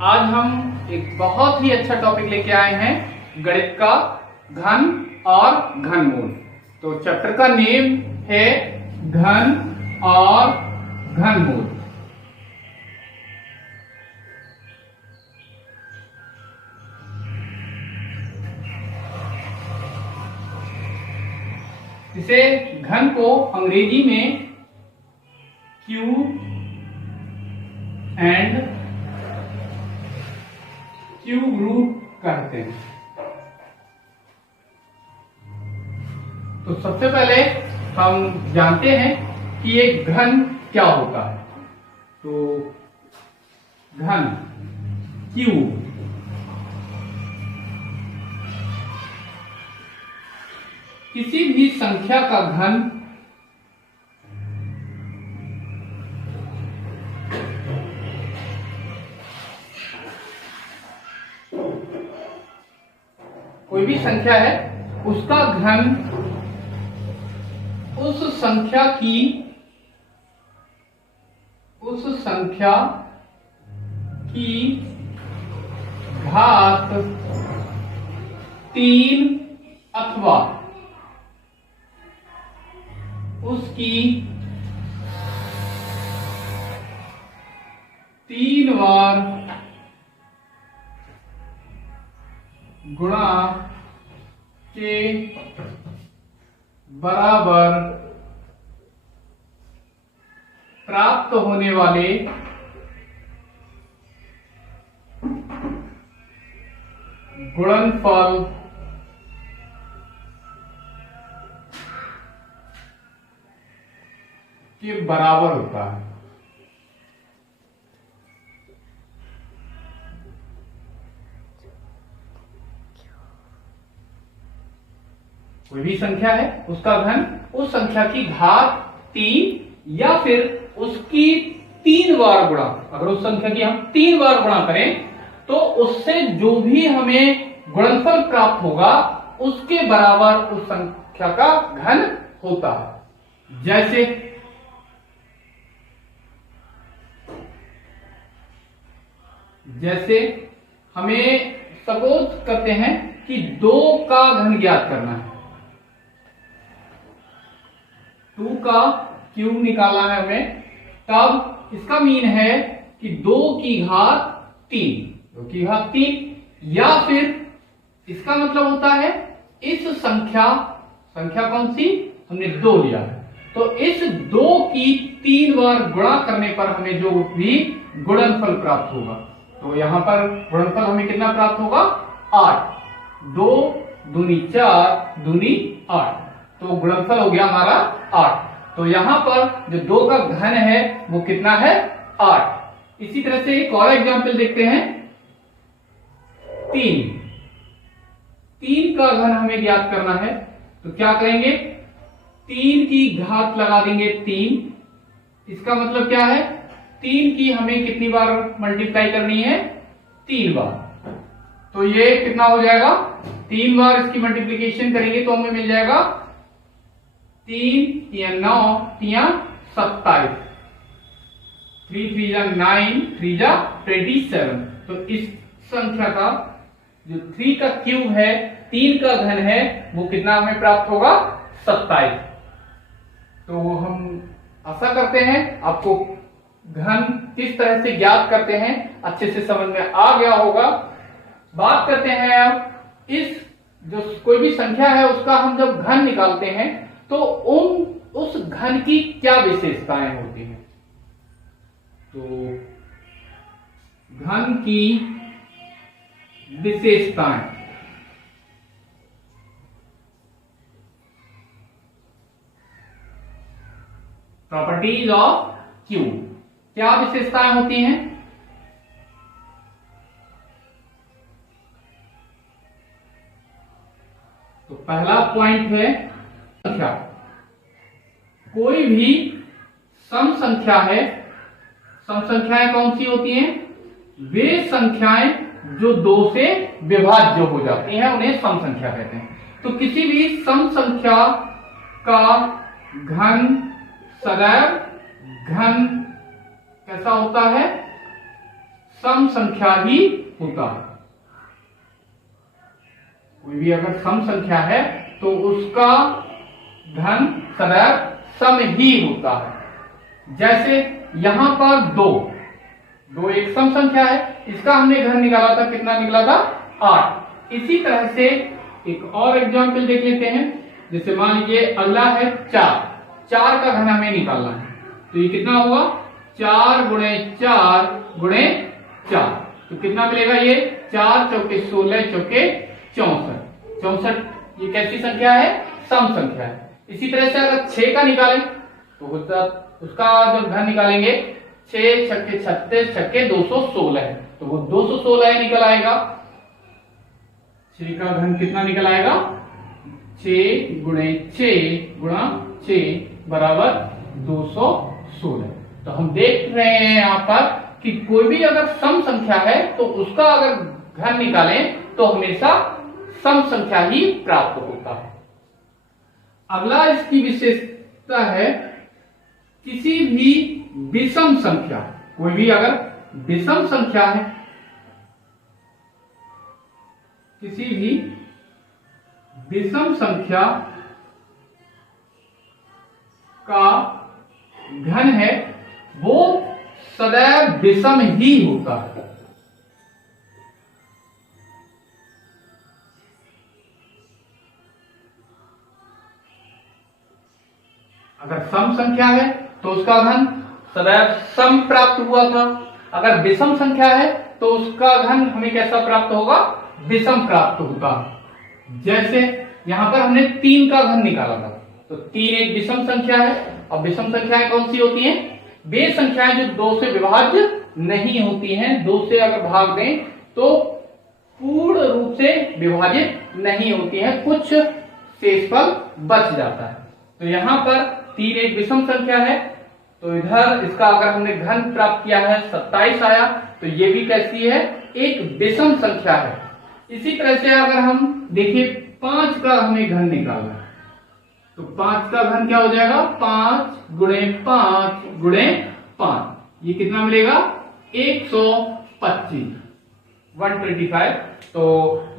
आज हम एक बहुत ही अच्छा टॉपिक लेके आए हैं, गणित का घन और घनमूल। तो चैप्टर का नेम है घन और घनमूल। इसे घन को अंग्रेजी में क्यूब एंड क्यूब रूट कहते हैं। तो सबसे पहले हम जानते हैं कि एक घन क्या होता है। तो घन क्यूब किसी भी संख्या का घन कोई भी संख्या है, उसका घन उस संख्या की घात 3 अथवा उसकी 3 बार गुणा के बराबर प्राप्त होने वाले गुणनफल के बराबर होता है। कोई भी संख्या है, उसका घन उस संख्या की घात 3 या फिर उसकी 3 बार गुणा। अगर उस संख्या की हम 3 बार गुणा करें तो उससे जो भी हमें गुणनफल प्राप्त होगा उसके बराबर उस संख्या का घन होता है। जैसे हमें सपोज करते हैं कि 2 का घन ज्ञात करना है। 2 का क्यूब निकालना है हमें, तब इसका मीन है कि 2 की घात 3 या फिर इसका मतलब होता है इस संख्या कौन सी हमने 2 लिया है, तो इस 2 की 3 बार गुणा करने पर हमें जो भी गुणनफल प्राप्त होगा, तो यहां पर गुणनफल हमें कितना प्राप्त होगा 8। 2 दूनी 4 दूनी 8, तो गुणनफल हो गया हमारा 8। तो यहां पर जो 2 का घन है वो कितना है 8। इसी तरह से एक और एग्जांपल देखते हैं। 3 का घन हमें ज्ञात करना है, तो क्या करेंगे 3 की घात लगा देंगे 3। इसका मतलब क्या है 3 की हमें कितनी बार मल्टीप्लाई करनी है 3 बार। तो ये कितना हो जाएगा 3 बार इसकी मल्टीप्लीकेशन करेंगे तो हमें मिल जाएगा 3 या 9 या 27, 3 3 जा 9 3 जा 27। तो इस संख्या का जो 3 का क्यूब है, 3 का घन है, वो कितना हमें प्राप्त होगा 27। तो हम आशा करते हैं आपको घन किस तरह से ज्ञात करते हैं अच्छे से समझ में आ गया होगा। बात करते हैं अब इस जो कोई भी संख्या है उसका हम जब घन निकालते हैं तो उस घन की क्या विशेषताएं होती हैं। तो घन की विशेषताएं, प्रॉपर्टीज ऑफ क्यूब, क्या विशेषताएं होती हैं। तो पहला पॉइंट है संख्या। कोई भी सम संख्या है, सम संख्याएं कौन सी होती हैं, वे संख्याएं जो 2 से विभाज्य हो जाती हैं उन्हें सम संख्या कहते हैं। तो किसी भी सम संख्या का घन सदैव घन कैसा होता है, सम संख्या ही होता है। कोई भी अगर सम संख्या है तो उसका घन सदैव सम ही होता है। जैसे यहां पर दो एक सम संख्या है, इसका हमने घन निकाला था, कितना निकला था 8। इसी तरह से एक और एग्जाम्पल देख लेते हैं। जैसे मान लीजिए अगला है 4 का घन हमें निकालना है, तो ये कितना हुआ 4 गुणे 4 गुणे 4, तो कितना मिलेगा ये 4 चौके 16 चौके 64। ये कैसी संख्या है, सम संख्या है। इसी तरह से अगर 6 का निकालें तो उसका जब घन निकालेंगे 6 छक्के 36 छक्के 216 है, तो वो 216 निकल आएगा। 6 का घन कितना निकल आएगा 6 गुणे 6 गुणा 6 बराबर 216। तो हम देख रहे हैं यहां पर कि कोई भी अगर सम संख्या है तो उसका अगर घन निकालें तो हमेशा सम संख्या ही प्राप्त होता है। अगला इसकी विशेषता है किसी भी विषम संख्या, कोई भी अगर विषम संख्या है, किसी भी विषम संख्या का घन है वो सदैव विषम ही होता है। अगर सम संख्या है तो उसका घन सदैव सम प्राप्त हुआ था, अगर विषम संख्या है तो उसका घन हमें कैसा प्राप्त होगा, विषम प्राप्त होगा। जैसे यहां पर हमने 3 का घन निकाला था, तो 3 एक विषम संख्या है। और विषम संख्याएं कौन सी होती हैं, वे संख्याएं जो 2 से विभाज्य नहीं होती हैं। 2 से अगर भाग दें तो पूर्ण रूप से विभाजित नहीं होती हैं, कुछ शेषफल बच जाता है। तो यहां पर 3 एक विषम संख्या है, तो इधर इसका अगर हमने घन प्राप्त किया है 27 आया, तो ये भी कैसी है, एक विषम संख्या है। इसी तरह से अगर हम देखिए 5 का हमें घन निकालना है, तो 5 का घन क्या हो जाएगा 5 गुणे 5 गुणे 5, ये कितना मिलेगा 125 125। तो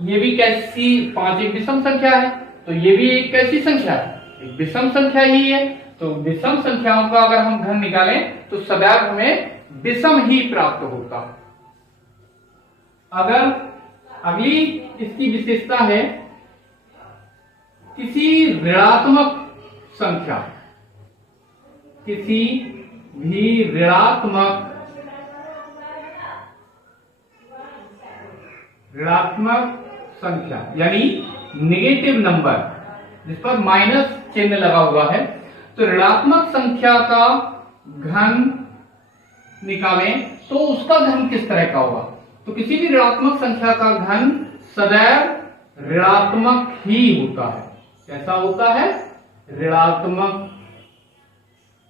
ये भी कैसी, 5 एक विषम संख्या है, तो ये भी एक कैसी संख्या है, एक विषम संख्या ही है। तो विषम संख्याओं का अगर हम घन निकालें तो सदैव हमें विषम ही प्राप्त होता। अगर अगली इसकी विशेषता है किसी ऋणात्मक संख्या, किसी भी ऋणात्मक संख्या यानी नेगेटिव नंबर जिस पर माइनस चिन्ह लगा हुआ है, तो ऋणात्मक संख्या का घन निकालें तो उसका घन किस तरह का होगा। तो किसी भी ऋणात्मक संख्या का घन सदैव ऋणात्मक ही होता है। कैसा होता है, ऋणात्मक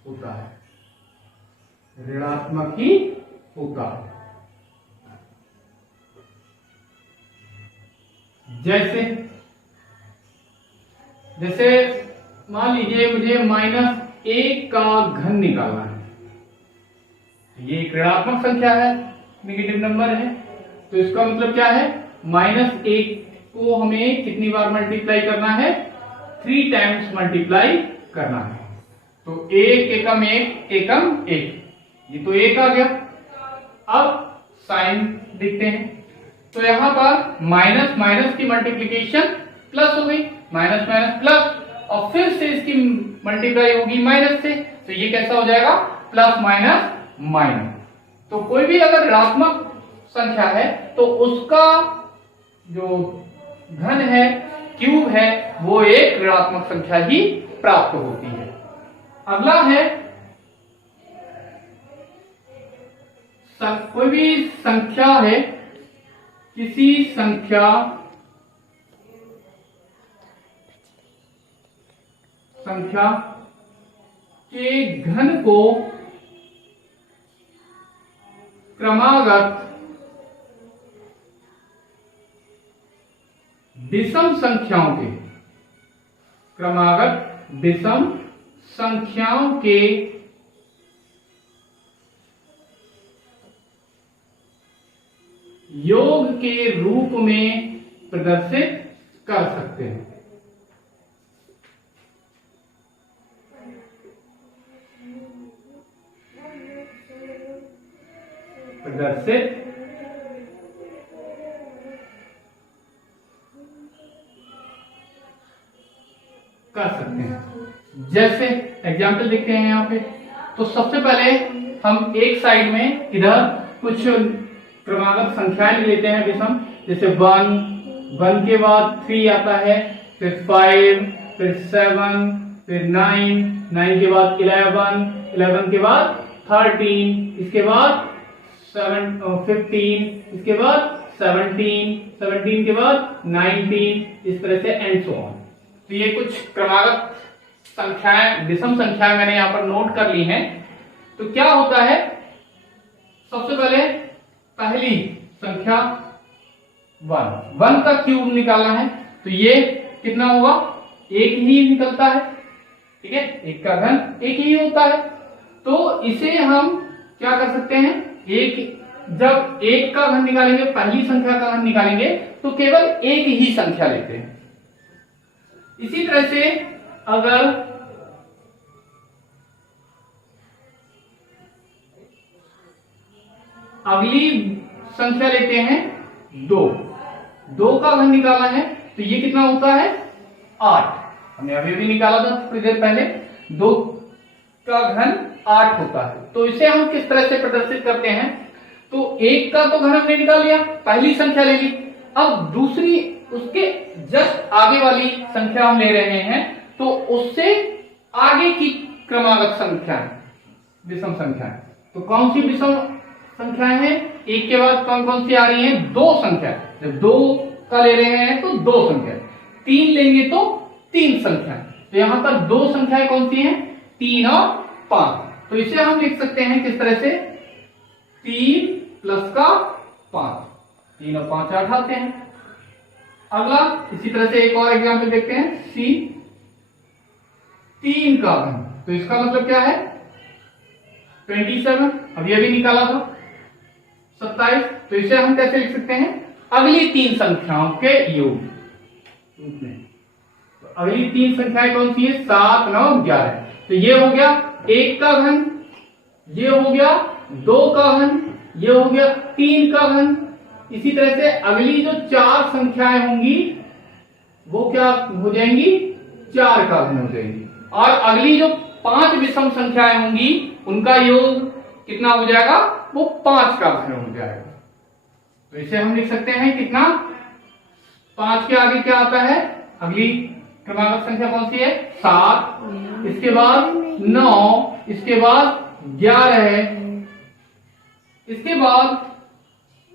होता है, ऋणात्मक ही होता है। जैसे मान लीजिए मुझे -1 का घन निकालना है, ये एक ऋणात्मक संख्या है, नेगेटिव नंबर है, तो इसका मतलब क्या है, -1 को हमें कितनी बार मल्टीप्लाई करना है, 3 टाइम्स मल्टीप्लाई करना है। तो 1 एकम 1 एकम 1, ये तो 1 आ गया। अब साइन लिखते हैं, तो यहां पर माइनस माइनस की मल्टीप्लीकेशन प्लस हो गई, माइनस माइनस प्लस, और फिर से इसकी मल्टीप्लाई होगी माइनस से, तो ये कैसा हो जाएगा, प्लस माइनस माइनस। तो कोई भी अगर ऋणात्मक संख्या है तो उसका जो घन है, क्यूब है, वो एक ऋणात्मक संख्या ही प्राप्त होती है। अगला है कोई भी संख्या है, किसी संख्या के घन को क्रमागत विषम संख्याओं के योग के रूप में प्रदर्शित कर सकते हैं। प्रदर्शित कर सकते हैं। जैसे एग्जाम्पल देखते हैं यहाँ पे, तो सबसे पहले हम एक साइड में इधर कुछ क्रमागत संख्याएं ले लेते हैं विषम, जैसे 1 के बाद 3 आता है, फिर 5, फिर 7, फिर 9 के बाद 11 के बाद 13, इसके बाद 15, इसके बाद 17 के बाद 19, इस तरह से एंड सो ऑन। तो ये कुछ क्रमागत संख्याएं, विषम संख्याएं मैंने यहां पर नोट कर ली हैं। तो क्या होता है, सबसे पहले पहली संख्या 1 का क्यूब निकालना है, तो ये कितना होगा, एक ही निकलता है, ठीक है, एक का घन एक ही होता है। तो इसे हम क्या कर सकते हैं, जब एक का घन निकालेंगे, पहली संख्या का घन निकालेंगे, तो केवल एक ही संख्या लेते हैं। इसी तरह से अगर अगली संख्या लेते हैं 2 का घन निकालना है, तो ये कितना होता है, 8। हमने अभी भी निकाला था थोड़ी देर पहले, 2 का घन 8 होता है। तो इसे हम किस तरह से प्रदर्शित करते हैं, तो 1 का तो घन हमने निकाल लिया, पहली संख्या ले ली, अब दूसरी उसके जस्ट आगे वाली संख्या हम ले रहे हैं, तो उससे आगे की क्रमागत संख्या विषम संख्या। तो कौन सी विषम संख्याएं हैं, एक के बाद कौन कौन सी आ रही हैं, 2 संख्या। जब 2 का ले रहे हैं तो 2 संख्या, 3 लेंगे तो 3 संख्या। तो यहां पर 2 संख्याएं कौन सी हैं, 3 और 5। तो इसे हम लिख सकते हैं किस तरह से, 3 + 5, 3 और 5 8 आते हैं। अगला इसी तरह से एक और एग्जाम्पल देखते हैं, C 3 का घन, तो इसका मतलब क्या है, 27, अभी अभी निकाला था 27। तो इसे हम कैसे लिख सकते हैं, अगली 3 संख्याओं के योग में। तो अगली 3 संख्याएं कौन सी है, 7 9 11। तो ये हो गया 1 का घन, ये हो गया 2 का घन, ये हो गया 3 का घन। इसी तरह से अगली जो 4 संख्याएं होंगी वो क्या हो जाएंगी, 4 का घन हो जाएंगी। और अगली जो 5 विषम संख्याएं होंगी उनका योग कितना हो जाएगा, वो 5 का घन हो जाएगा। तो इसे हम लिख सकते हैं कितना, 5 के आगे क्या आता है, अगली क्रमागत संख्या कौन सी है, 7, इसके बाद 9, इसके बाद 11 है, इसके बाद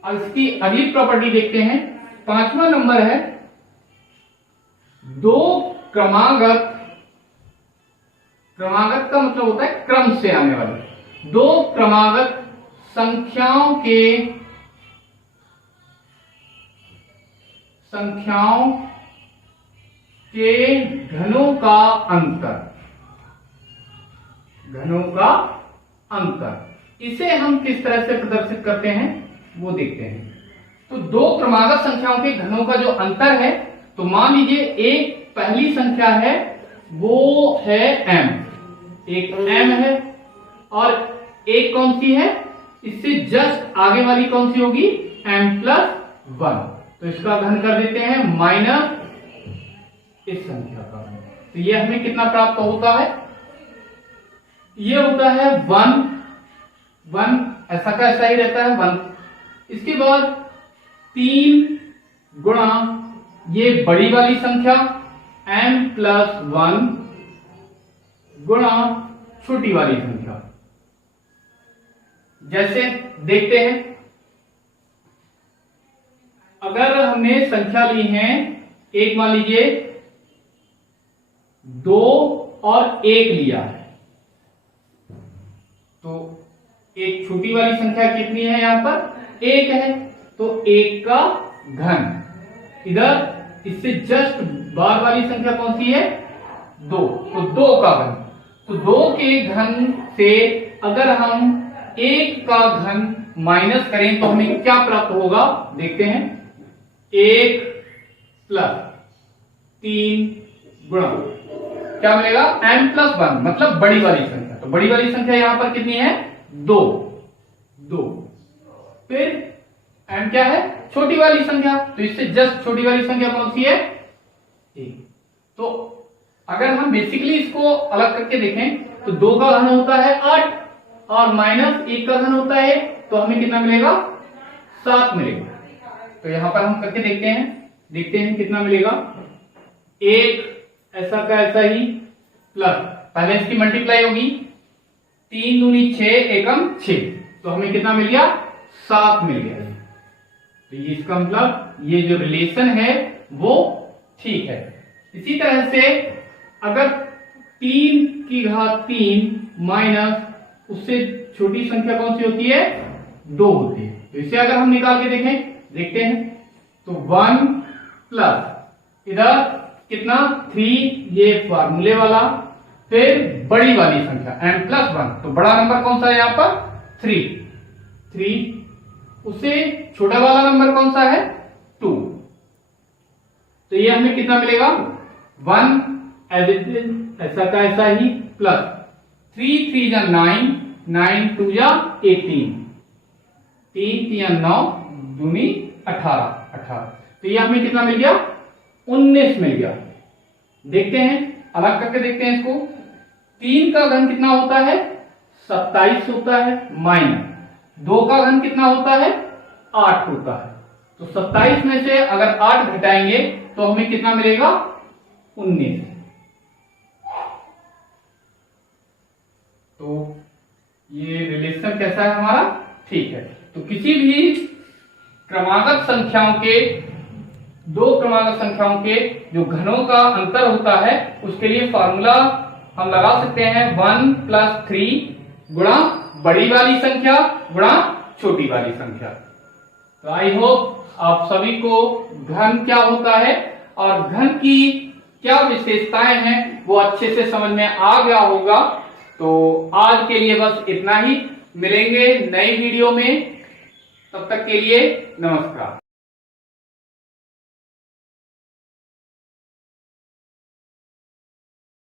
इसकी अगली प्रॉपर्टी देखते हैं, 5वां नंबर है 2 क्रमागत। क्रमागत का मतलब होता है क्रम से आने वाले, 2 क्रमागत संख्याओं के घनों का अंतर। इसे हम किस तरह से प्रदर्शित करते हैं वो देखते हैं। तो 2 क्रमागत संख्याओं के घनों का जो अंतर है, तो मान लीजिए एक पहली संख्या है वो है m, एक m है, और एक कौन सी है, इससे जस्ट आगे वाली कौन सी होगी, m+1। तो इसका घन कर देते हैं माइनस इस संख्या का। तो ये हमें कितना प्राप्त होता है, ये होता है 1 ऐसा का ऐसा ही रहता है 1। इसके बाद 3 गुणा ये बड़ी वाली संख्या m+1 गुणा छोटी वाली संख्या। जैसे देखते हैं, अगर हमने संख्या ली है, एक मान लीजिए 2 और 1 लिया है, तो एक छोटी वाली संख्या कितनी है, यहां पर 1 है, तो 1 का घन, इधर इससे जस्ट बार वाली संख्या कौन सी है, 2, तो 2 का घन। तो 2 के घन से अगर हम 1 का घन माइनस करें तो हमें क्या प्राप्त होगा, देखते हैं। 1 प्लस 3 गुणा क्या मिलेगा, m प्लस 1, मतलब बड़ी वाली संख्या। तो बड़ी वाली संख्या यहां पर कितनी है, 2। फिर m क्या है, छोटी वाली संख्या, तो इससे जस्ट छोटी वाली संख्या कौन सी है, 1। तो अगर हम बेसिकली इसको अलग करके देखें तो 2 का घन होता है 8 और माइनस 1 का घन होता है, तो हमें कितना मिलेगा, 7 मिलेगा। तो यहां पर हम करके देखते हैं कितना मिलेगा। 1 ऐसा का ऐसा ही प्लस, पहले इसकी मल्टीप्लाई होगी, 3 दूनी 6 एकम 6, तो हमें कितना मिल गया, 7 मिल गया। तो ये इसका मतलब ये जो रिलेशन है वो ठीक है। इसी तरह से अगर 3 की घात 3 माइनस उससे छोटी संख्या कौन सी होती है, 2 होती है। तो इसे अगर हम निकाल के देखते हैं तो 1 प्लस इधर कितना 3, ये फार्मूले वाला, फिर बड़ी वाली संख्या n प्लस 1, तो बड़ा नंबर कौन सा है यहाँ पर, 3, उससे छोटा वाला नंबर कौन सा है, 2। तो ये हमें कितना मिलेगा, 1 एज इट इज ऐसा का ऐसा ही प्लस 3 3 जा 9, 9 2 जा 18, 3 3 9 दूनी 18। तो ये हमें कितना मिल गया, 19 मिल गया। देखते हैं, अलग करके देखते हैं इसको। 3 का घन कितना होता है, 27 होता है, माइनस 2 का घन कितना होता है, 8 होता है। तो 27 में से अगर 8 घटाएंगे तो हमें कितना मिलेगा, 19। तो ये रिलेशन कैसा है हमारा, ठीक है। तो किसी भी क्रमागत संख्याओं के, 2 क्रमागत संख्याओं के जो घनों का अंतर होता है उसके लिए फॉर्मूला हम लगा सकते हैं 1 प्लस 3 गुणा बड़ी वाली संख्या गुणा छोटी वाली संख्या। तो आई होप आप सभी को घन क्या होता है और घन की क्या विशेषताएं हैं वो अच्छे से समझ में आ गया होगा। तो आज के लिए बस इतना ही, मिलेंगे नई वीडियो में, तब तक के लिए नमस्कार।